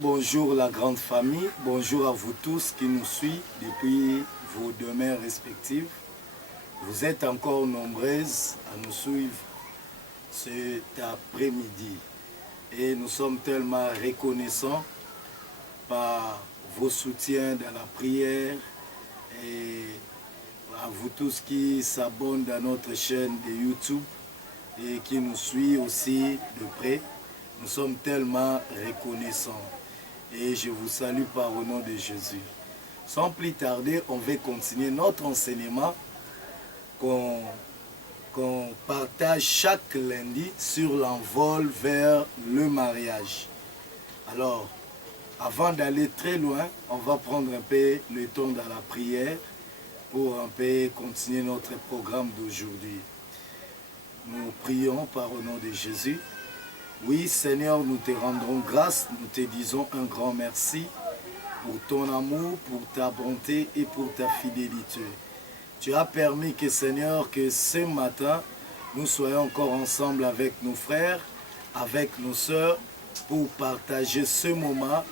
Bonjour la grande famille, bonjour à vous tous qui nous suivent depuis vos demeures respectives. Vous êtes encore nombreuses à nous suivre cet après-midi et nous sommes tellement reconnaissants par vos soutiens dans la prière et à vous tous qui s'abonnent à notre chaîne de YouTube et qui nous suivent aussi de près. Nous sommes tellement reconnaissants. Et je vous salue par au nom de Jésus. Sans plus tarder, on va continuer notre enseignement qu'on partage chaque lundi sur l'envol vers le mariage. Alors, avant d'aller très loin, on va prendre un peu le temps dans la prière pour un peu continuer notre programme d'aujourd'hui. Nous prions par au nom de Jésus. Oui, Seigneur, nous te rendrons grâce, nous te disons un grand merci pour ton amour, pour ta bonté et pour ta fidélité. Tu as permis que, Seigneur, que ce matin, nous soyons encore ensemble avec nos frères, avec nos sœurs, pour partager ce moment,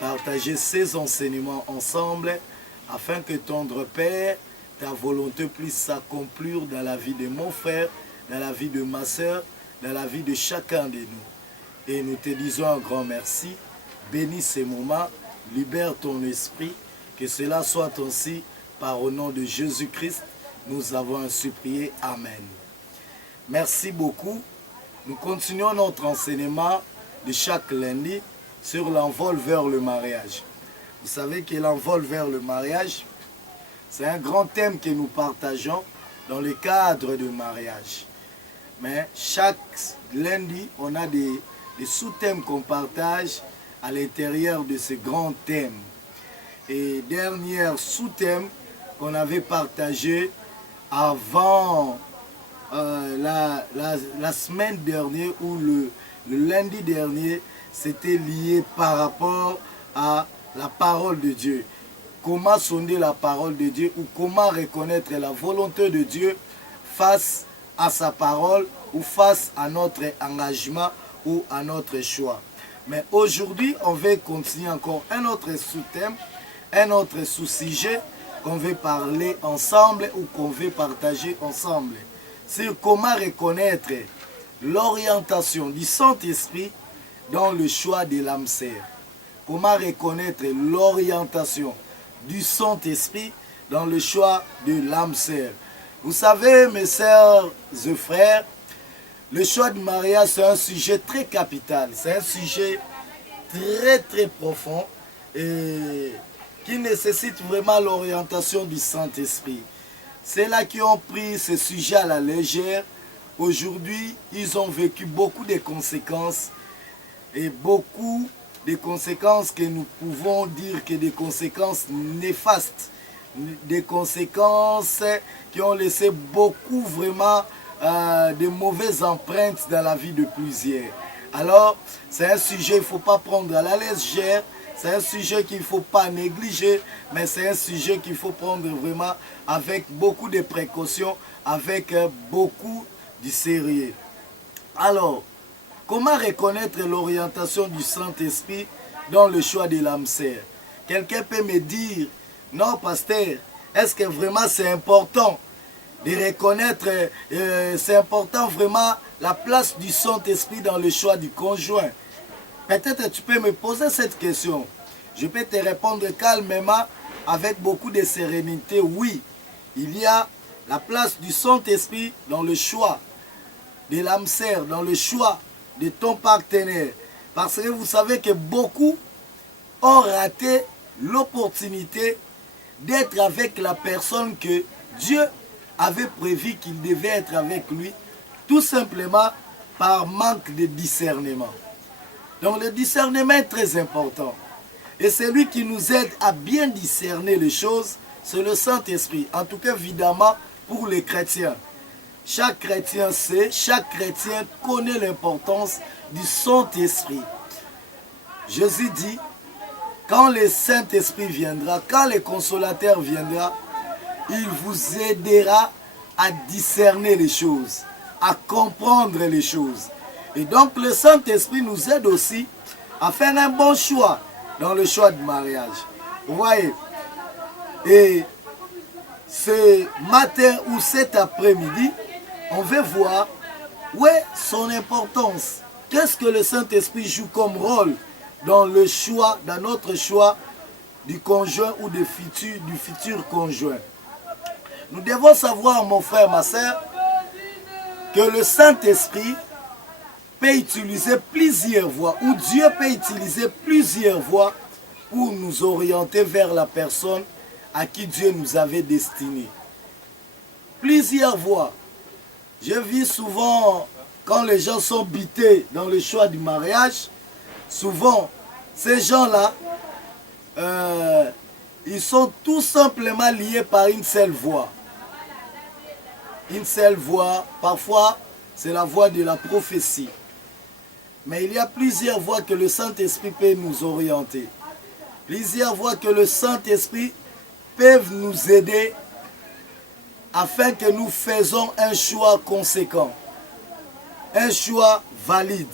partager ces enseignements ensemble, afin que, tendre Père, ta volonté puisse s'accomplir dans la vie de mon frère, dans la vie de ma sœur, dans la vie de chacun de nous. Et nous te disons un grand merci. Bénis ces moments, libère ton esprit, que cela soit ainsi par au nom de Jésus-Christ. Nous avons ainsi prié. Amen. Merci beaucoup. Nous continuons notre enseignement de chaque lundi sur l'envol vers le mariage. Vous savez que l'envol vers le mariage, c'est un grand thème que nous partageons dans le cadre du mariage. Mais chaque lundi, on a des sous-thèmes qu'on partage à l'intérieur de ce grand thème. Et dernier sous-thème qu'on avait partagé avant la semaine dernière ou le lundi dernier, c'était lié par rapport à la parole de Dieu. Comment sonder la parole de Dieu ou comment reconnaître la volonté de Dieu face à sa parole ou face à notre engagement ou à notre choix. Mais aujourd'hui, on va continuer encore un autre sous-thème, un autre sous-sujet qu'on veut parler ensemble ou qu'on veut partager ensemble. C'est comment reconnaître l'orientation du Saint-Esprit dans le choix de l'âme sœur. Comment reconnaître l'orientation du Saint-Esprit dans le choix de l'âme sœur. Vous savez, mes sœurs et frères, le choix du mariage, c'est un sujet très capital. C'est un sujet très profond et qui nécessite vraiment l'orientation du Saint-Esprit. Ceux-là qui ont pris ce sujet à la légère, aujourd'hui, ils ont vécu beaucoup de conséquences et beaucoup de conséquences que nous pouvons dire que des conséquences néfastes, des conséquences qui ont laissé beaucoup vraiment de mauvaises empreintes dans la vie de plusieurs. Alors, c'est un sujet qu'il ne faut pas prendre à la légère, c'est un sujet qu'il ne faut pas négliger, mais c'est un sujet qu'il faut prendre vraiment avec beaucoup de précautions, avec beaucoup de sérieux. Alors, comment reconnaître l'orientation du Saint-Esprit dans le choix de l'âme sœur? Quelqu'un peut me dire, non, pasteur, est-ce que vraiment c'est important de reconnaître, c'est important vraiment la place du Saint-Esprit dans le choix du conjoint? Peut-être tu peux me poser cette question. Je peux te répondre calmement, avec beaucoup de sérénité. Oui, il y a la place du Saint-Esprit dans le choix de l'âme sœur, dans le choix de ton partenaire. Parce que vous savez que beaucoup ont raté l'opportunité d'être avec la personne que Dieu avait prévu qu'il devait être avec lui, tout simplement par manque de discernement. Donc le discernement est très important. Et c'est lui qui nous aide à bien discerner les choses, c'est le Saint-Esprit. En tout cas, évidemment, pour les chrétiens. Chaque chrétien sait, chaque chrétien connaît l'importance du Saint-Esprit. Jésus dit, quand le Saint-Esprit viendra, quand le Consolateur viendra, il vous aidera à discerner les choses, à comprendre les choses. Et donc le Saint-Esprit nous aide aussi à faire un bon choix dans le choix de mariage. Vous voyez? Et ce matin ou cet après-midi, on veut voir où est son importance. Qu'est-ce que le Saint-Esprit joue comme rôle dans le choix, dans notre choix du conjoint ou du futur conjoint. Nous devons savoir, mon frère, ma soeur, que le Saint-Esprit peut utiliser plusieurs voies, ou Dieu peut utiliser plusieurs voies pour nous orienter vers la personne à qui Dieu nous avait destiné. Plusieurs voies. Je vis souvent, quand les gens sont bités dans le choix du mariage, souvent, ces gens-là, ils sont tout simplement liés par une seule voie. Une seule voie, parfois, c'est la voie de la prophétie. Mais il y a plusieurs voies que le Saint-Esprit peut nous orienter. Plusieurs voies que le Saint-Esprit peut nous aider afin que nous fassions un choix conséquent. Un choix valide.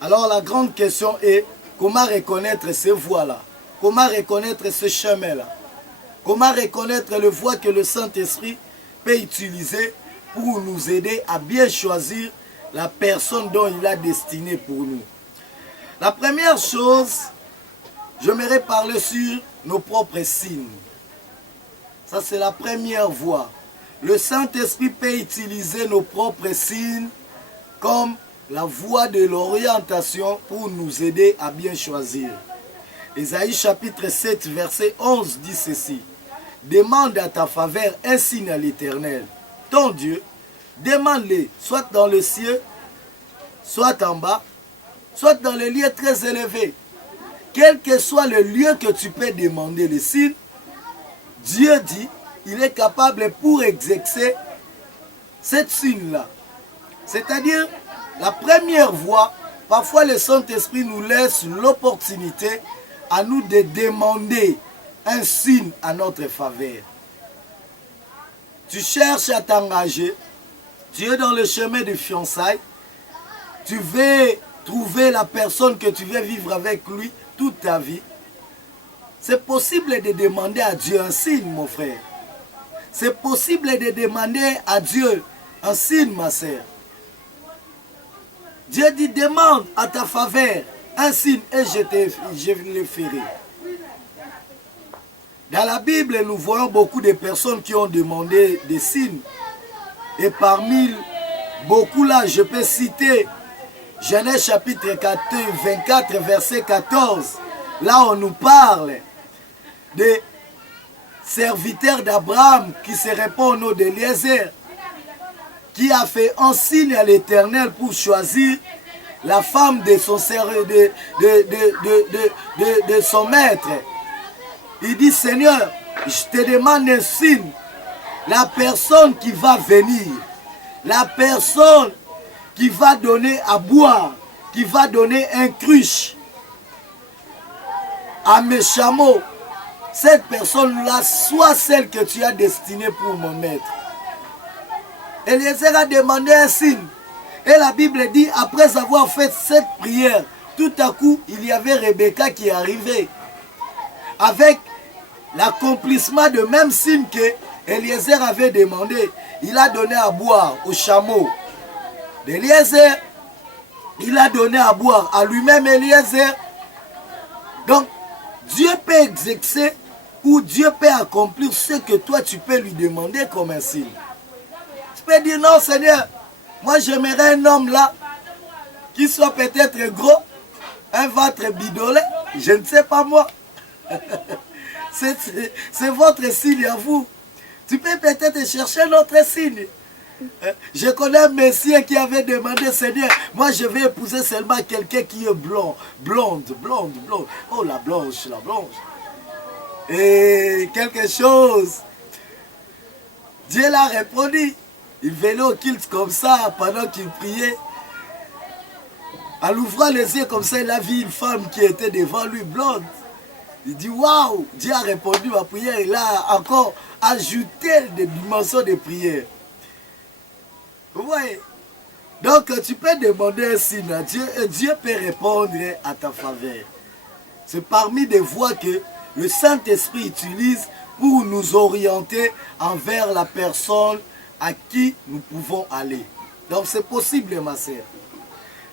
Alors la grande question est, comment reconnaître ces voies-là? Comment reconnaître ce chemin-là? Comment reconnaître les voies que le Saint-Esprit peut utiliser pour nous aider à bien choisir la personne dont il a destiné pour nous? La première chose, j'aimerais parler sur nos propres signes. Ça, c'est la première voie. Le Saint-Esprit peut utiliser nos propres signes comme la voie de l'orientation pour nous aider à bien choisir. Ésaïe chapitre 7, verset 11 dit ceci. Demande à ta faveur un signe à l'Éternel, ton Dieu. Demande-le, soit dans le ciel, soit en bas, soit dans les lieux très élevés. Quel que soit le lieu que tu peux demander le signe, Dieu dit, il est capable pour exercer cette signe-là. C'est-à-dire, la première voie, parfois le Saint-Esprit nous laisse l'opportunité à nous de demander un signe à notre faveur. Tu cherches à t'engager, tu es dans le chemin de fiançailles, tu veux trouver la personne que tu veux vivre avec lui toute ta vie. C'est possible de demander à Dieu un signe, mon frère. C'est possible de demander à Dieu un signe, ma sœur. Dieu dit, demande à ta faveur un signe et je le ferai. Dans la Bible, nous voyons beaucoup de personnes qui ont demandé des signes. Et parmi beaucoup là, je peux citer Genèse chapitre 24, verset 14. Là, on nous parle des serviteurs d'Abraham qui se répond au nom d'Eliezer, qui a fait un signe à l'Éternel pour choisir la femme de son, de son maître. Il dit, Seigneur, je te demande un signe. La personne qui va venir, la personne qui va donner à boire, qui va donner un cruche à mes chameaux, cette personne-là soit celle que tu as destinée pour mon maître. Eliezer a demandé un signe. Et la Bible dit, après avoir fait cette prière, tout à coup, il y avait Rebecca qui est arrivée. Avec l'accomplissement de même signe que Eliezer avait demandé. Il a donné à boire aux chameaux d'Eliezer. Il a donné à boire à lui-même Eliezer. Donc, Dieu peut exercer ou Dieu peut accomplir ce que toi tu peux lui demander comme un signe. Tu peux dire non Seigneur, moi j'aimerais un homme là qui soit peut-être gros, un ventre bidolé, je ne sais pas moi. C'est votre signe à vous. Tu peux peut-être chercher un autre signe. Je connais un messier qui avait demandé, Seigneur, moi je vais épouser seulement quelqu'un qui est blond, blonde. Oh la blanche. Et quelque chose. Dieu l'a répondu. Il venait au culte comme ça pendant qu'il priait. En ouvrant les yeux comme ça, il a vu une femme qui était devant lui, blonde. Il dit, waouh, Dieu a répondu à ma prière. Il a encore ajouté des dimensions de prière. Vous voyez? Donc tu peux demander un signe à Dieu et Dieu peut répondre à ta faveur. C'est parmi des voies que le Saint-Esprit utilise pour nous orienter envers la personne à qui nous pouvons aller. Donc c'est possible, ma sœur.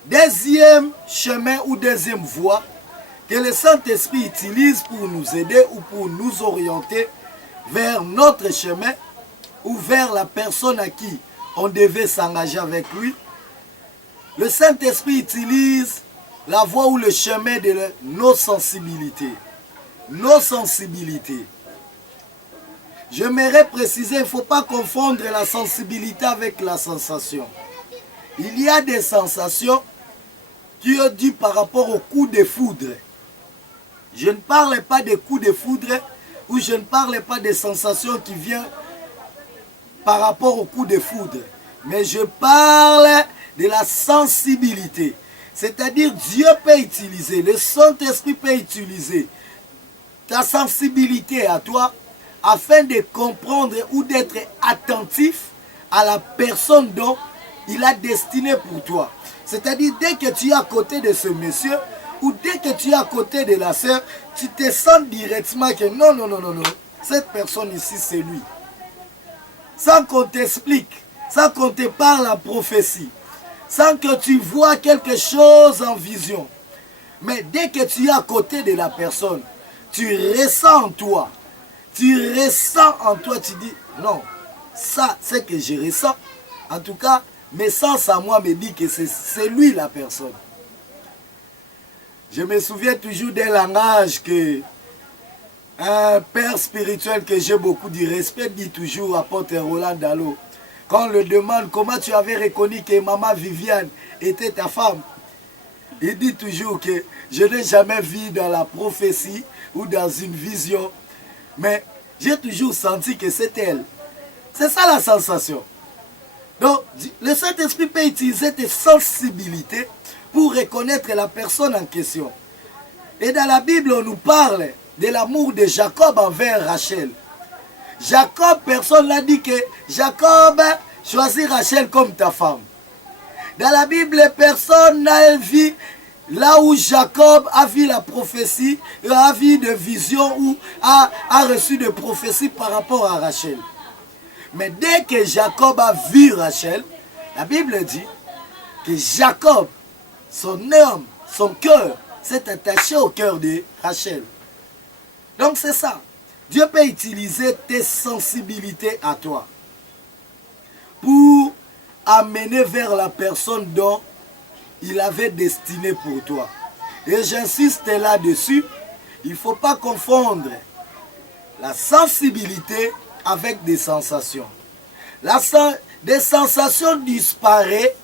Deuxième chemin ou deuxième voie que le Saint-Esprit utilise pour nous aider ou pour nous orienter vers notre chemin ou vers la personne à qui on devait s'engager avec lui. Le Saint-Esprit utilise la voie ou le chemin de nos sensibilités. Nos sensibilités. J'aimerais préciser, il ne faut pas confondre la sensibilité avec la sensation. Il y a des sensations qui sont dues par rapport au coup de foudre. Je ne parle pas des coups de foudre ou je ne parle pas des sensations qui viennent par rapport au coup de foudre. Mais je parle de la sensibilité. C'est-à-dire Dieu peut utiliser, le Saint-Esprit peut utiliser ta sensibilité à toi afin de comprendre ou d'être attentif à la personne dont il a destiné pour toi. C'est-à-dire, dès que tu es à côté de ce monsieur, ou dès que tu es à côté de la sœur, tu te sens directement que non, non, non, non, non, cette personne ici, c'est lui. Sans qu'on t'explique, sans qu'on te parle en prophétie, sans que tu vois quelque chose en vision. Mais dès que tu es à côté de la personne, tu ressens en toi, tu dis, non, ça, c'est que je ressens. En tout cas, mes sens à moi me dit que c'est lui la personne. Je me souviens toujours d'un langage que un père spirituel que j'ai beaucoup de respect dit toujours, apôtre Roland Dallot. Quand on le demande comment tu avais reconnu que maman Viviane était ta femme, il dit toujours que je n'ai jamais vu dans la prophétie ou dans une vision, mais j'ai toujours senti que c'était elle. C'est ça la sensation. Donc, le Saint-Esprit peut utiliser tes sensibilités pour reconnaître la personne en question. Et dans la Bible, on nous parle de l'amour de Jacob envers Rachel. Jacob, personne n'a dit que Jacob choisit Rachel comme ta femme. Dans la Bible, personne n'a vu là où Jacob a vu la prophétie, a vu de vision ou a reçu de prophétie par rapport à Rachel. Mais dès que Jacob a vu Rachel, la Bible dit que Jacob, son âme, son cœur, s'est attaché au cœur de Rachel. Donc c'est ça. Dieu peut utiliser tes sensibilités à toi pour amener vers la personne dont il avait destiné pour toi. Et j'insiste là-dessus, il ne faut pas confondre la sensibilité avec des sensations. Des sensations disparaissent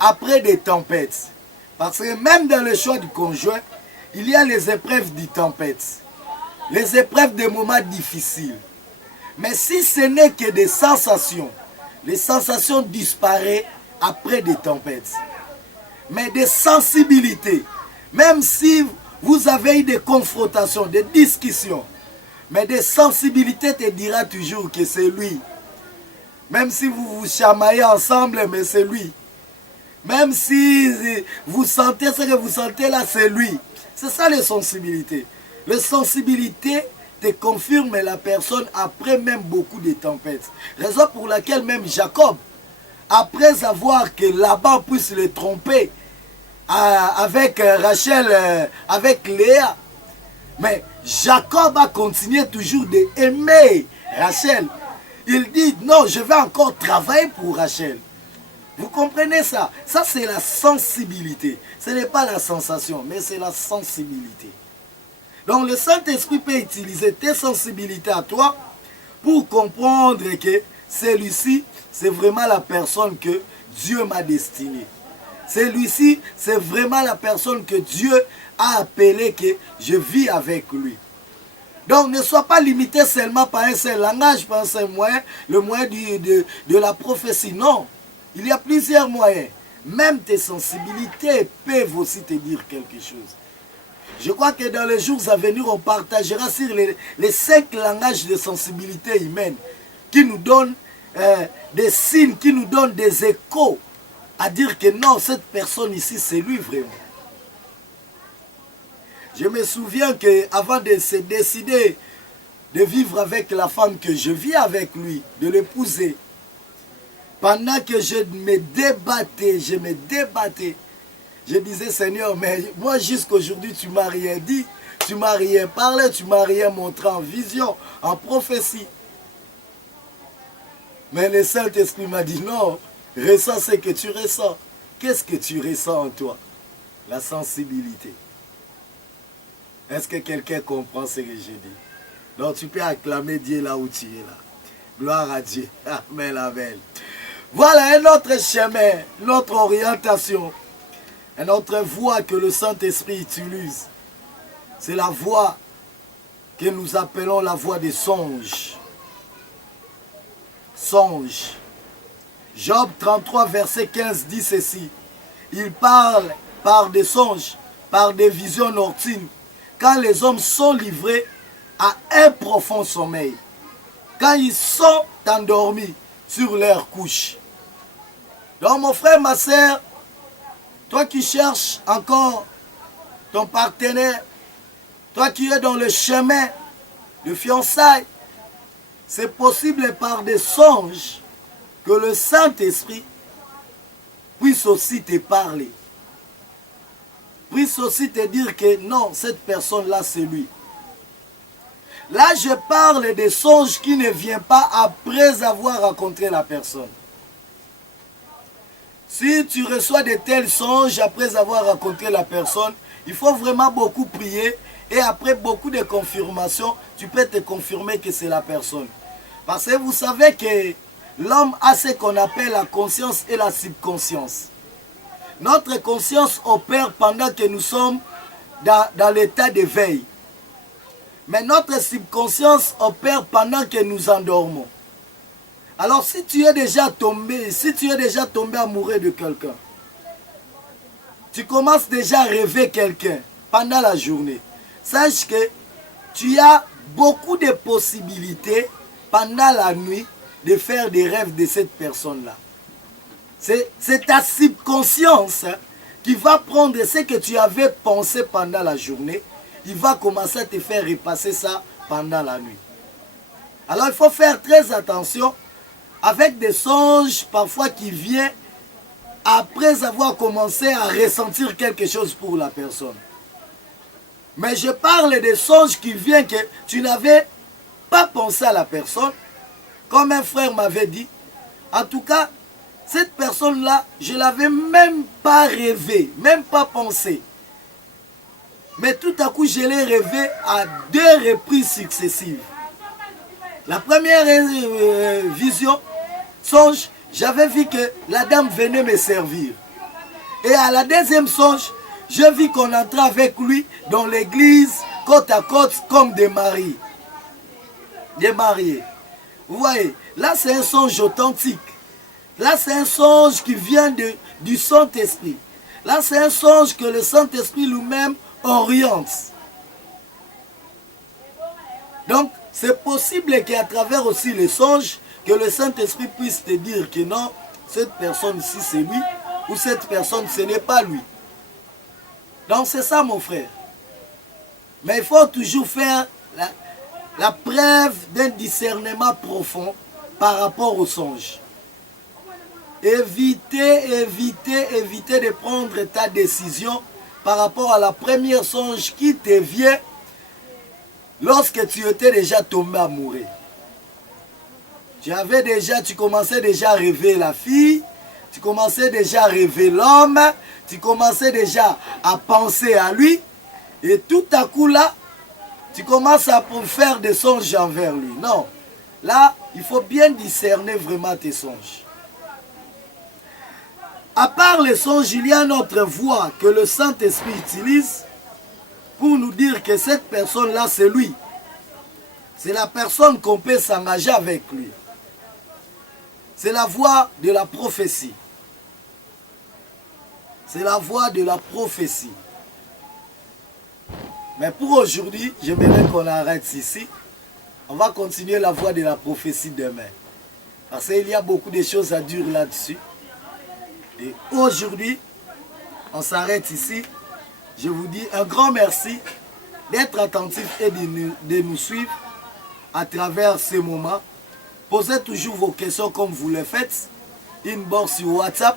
après des tempêtes. Parce que même dans le choix du conjoint, il y a les épreuves des tempêtes, les épreuves des moments difficiles. Mais si ce n'est que des sensations, les sensations disparaissent après des tempêtes. Mais des sensibilités, même si vous avez eu des confrontations, des discussions, mais des sensibilités te dira toujours que c'est lui. Même si vous vous chamaillez ensemble, mais c'est lui. Même si vous sentez ce que vous sentez là, c'est lui. C'est ça les sensibilités. Les sensibilités te confirment la personne après même beaucoup de tempêtes. Raison pour laquelle même Jacob, après avoir que Laban puisse le tromper avec Rachel, avec Léa, mais Jacob a continué toujours d'aimer Rachel. Il dit, non, je vais encore travailler pour Rachel. Vous comprenez ça? Ça, c'est la sensibilité. Ce n'est pas la sensation, mais c'est la sensibilité. Donc, le Saint-Esprit peut utiliser tes sensibilités à toi pour comprendre que celui-ci, c'est vraiment la personne que Dieu m'a destinée. Celui-ci, c'est vraiment la personne que Dieu a appelée, que je vis avec lui. Donc, ne sois pas limité seulement par un seul langage, par un seul moyen, le moyen de la prophétie. Non, il y a plusieurs moyens. Même tes sensibilités peuvent aussi te dire quelque chose. Je crois que dans les jours à venir, on partagera sur les 5 langages de sensibilité humaine qui nous donnent des signes, qui nous donnent des échos à dire que non, cette personne ici, c'est lui vraiment. Je me souviens qu'avant de se décider de vivre avec la femme que je vis avec lui, de l'épouser, pendant que je me débattais, je disais, Seigneur, mais moi jusqu'aujourd'hui, tu ne m'as rien dit, tu ne m'as rien parlé, tu ne m'as rien montré en vision, en prophétie. Mais le Saint-Esprit m'a dit, non, ressens ce que tu ressens. Qu'est-ce que tu ressens en toi? La sensibilité. Est-ce que quelqu'un comprend ce que je dis? Donc tu peux acclamer Dieu là où tu es là. Gloire à Dieu. Amen, amen. Voilà un autre chemin, notre orientation, une autre voie que le Saint-Esprit utilise. C'est la voie que nous appelons la voie des songes. Songe. Job 33, verset 15 dit ceci. Il parle par des songes, par des visions nocturnes, quand les hommes sont livrés à un profond sommeil, quand ils sont endormis sur leur couche. Donc mon frère, ma soeur, toi qui cherches encore ton partenaire, toi qui es dans le chemin de fiançailles, c'est possible par des songes que le Saint-Esprit puisse aussi te parler. Puisse aussi te dire que non, cette personne-là, c'est lui. Là, je parle des songes qui ne viennent pas après avoir rencontré la personne. Si tu reçois de tels songes après avoir rencontré la personne, il faut vraiment beaucoup prier et après beaucoup de confirmations, tu peux te confirmer que c'est la personne. Parce que vous savez que l'homme a ce qu'on appelle la conscience et la subconscience. Notre conscience opère pendant que nous sommes dans l'état d'éveil. Mais notre subconscience opère pendant que nous endormons. Alors si tu es déjà tombé amoureux de quelqu'un, tu commences déjà à rêver quelqu'un pendant la journée, sache que tu as beaucoup de possibilités pendant la nuit de faire des rêves de cette personne-là. C'est ta subconscience qui va prendre ce que tu avais pensé pendant la journée, il va commencer à te faire repasser ça pendant la nuit. Alors il faut faire très attention avec des songes parfois qui viennent après avoir commencé à ressentir quelque chose pour la personne. Mais je parle des songes qui viennent que tu n'avais pas pensé à la personne, comme un frère m'avait dit. En tout cas, cette personne-là, je ne l'avais même pas rêvé, même pas pensé. Mais tout à coup, je l'ai rêvé à 2 reprises successives. La première vision, songe, j'avais vu que la dame venait me servir. Et à la deuxième songe, j'ai vu qu'on entrait avec lui dans l'église, côte à côte, comme des mariés. Des mariés. Vous voyez, là c'est un songe authentique. Là c'est un songe qui vient du Saint-Esprit. Là c'est un songe que le Saint-Esprit lui-même oriente. Donc, c'est possible qu'à travers aussi les songes, que le Saint-Esprit puisse te dire que non, cette personne-ci c'est lui, ou cette personne ce n'est pas lui. Donc c'est ça mon frère. Mais il faut toujours faire la preuve d'un discernement profond par rapport aux songes. Évitez de prendre ta décision par rapport à la première songe qui te vient lorsque tu étais déjà tombé amoureux. Tu commençais déjà à rêver la fille, tu commençais déjà à rêver l'homme, tu commençais déjà à penser à lui, et tout à coup là, tu commences à faire des songes envers lui. Non, là, il faut bien discerner vraiment tes songes. À part les songes, il y a une autre voie que le Saint-Esprit utilise pour nous dire que cette personne-là, c'est lui. C'est la personne qu'on peut s'engager avec lui. C'est la voie de la prophétie. C'est la voie de la prophétie. Mais pour aujourd'hui, j'aimerais qu'on arrête ici. On va continuer la voie de la prophétie demain. Parce qu'il y a beaucoup de choses à dire là-dessus. Et aujourd'hui, on s'arrête ici. Je vous dis un grand merci d'être attentif et de nous suivre à travers ces moments. Posez toujours vos questions comme vous le faites. Inbox sur WhatsApp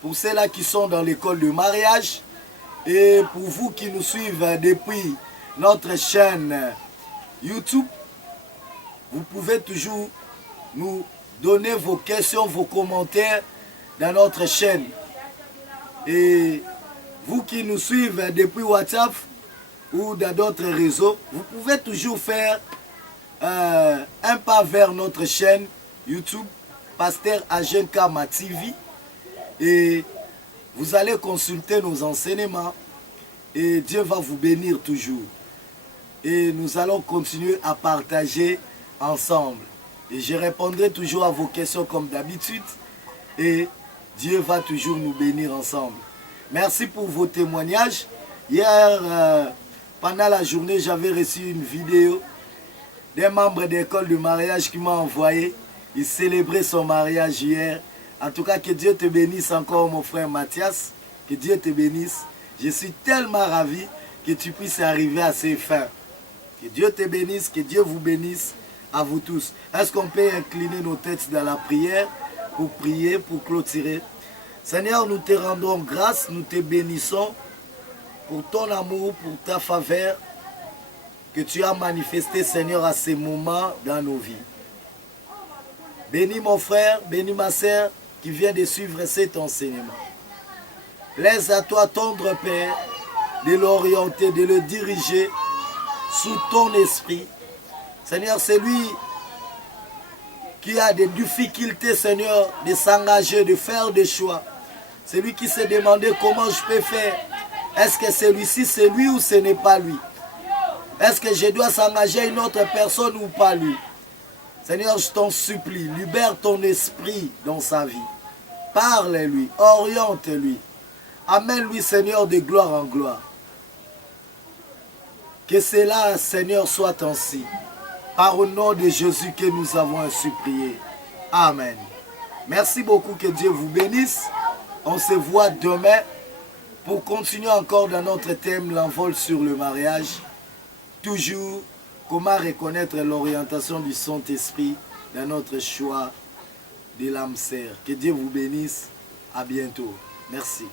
pour ceux-là qui sont dans l'école de mariage. Et pour vous qui nous suivez depuis notre chaîne YouTube, vous pouvez toujours nous donner vos questions, vos commentaires dans notre chaîne. Et vous qui nous suivez depuis WhatsApp ou dans d'autres réseaux, vous pouvez toujours faire un pas vers notre chaîne YouTube, Pasteur Agenkama TV, et vous allez consulter nos enseignements et Dieu va vous bénir toujours. Et nous allons continuer à partager ensemble. Et je répondrai toujours à vos questions comme d'habitude. Et Dieu va toujours nous bénir ensemble. Merci pour vos témoignages. Hier, pendant la journée, j'avais reçu une vidéo d'un membre d'école de mariage qui m'a envoyé. Il célébrait son mariage hier. En tout cas, que Dieu te bénisse encore, mon frère Mathias. Que Dieu te bénisse. Je suis tellement ravi que tu puisses arriver à ses fins. Que Dieu te bénisse, que Dieu vous bénisse à vous tous. Est-ce qu'on peut incliner nos têtes dans la prière pour prier, pour clôturer? Seigneur, nous te rendons grâce, nous te bénissons pour ton amour, pour ta faveur que tu as manifesté, Seigneur, à ces moments dans nos vies. Bénis mon frère, bénis ma sœur qui vient de suivre cet enseignement. Laisse à toi, tendre Père, de l'orienter, de le diriger sous ton esprit. Seigneur, c'est lui qui a des difficultés, Seigneur, de s'engager, de faire des choix. C'est lui qui s'est demandé comment je peux faire. Est-ce que celui-ci, c'est lui ou ce n'est pas lui? Est-ce que je dois s'engager une autre personne ou pas lui? Seigneur, je t'en supplie, libère ton esprit dans sa vie. Parle-lui, oriente-lui. Amène-lui, Seigneur, de gloire en gloire. Que cela, Seigneur, soit ainsi. Par le nom de Jésus que nous avons ainsi prié. Amen. Merci beaucoup, que Dieu vous bénisse. On se voit demain pour continuer encore dans notre thème, l'envol sur le mariage. Toujours, comment reconnaître l'orientation du Saint-Esprit dans notre choix de l'âme sœur. Que Dieu vous bénisse. À bientôt. Merci.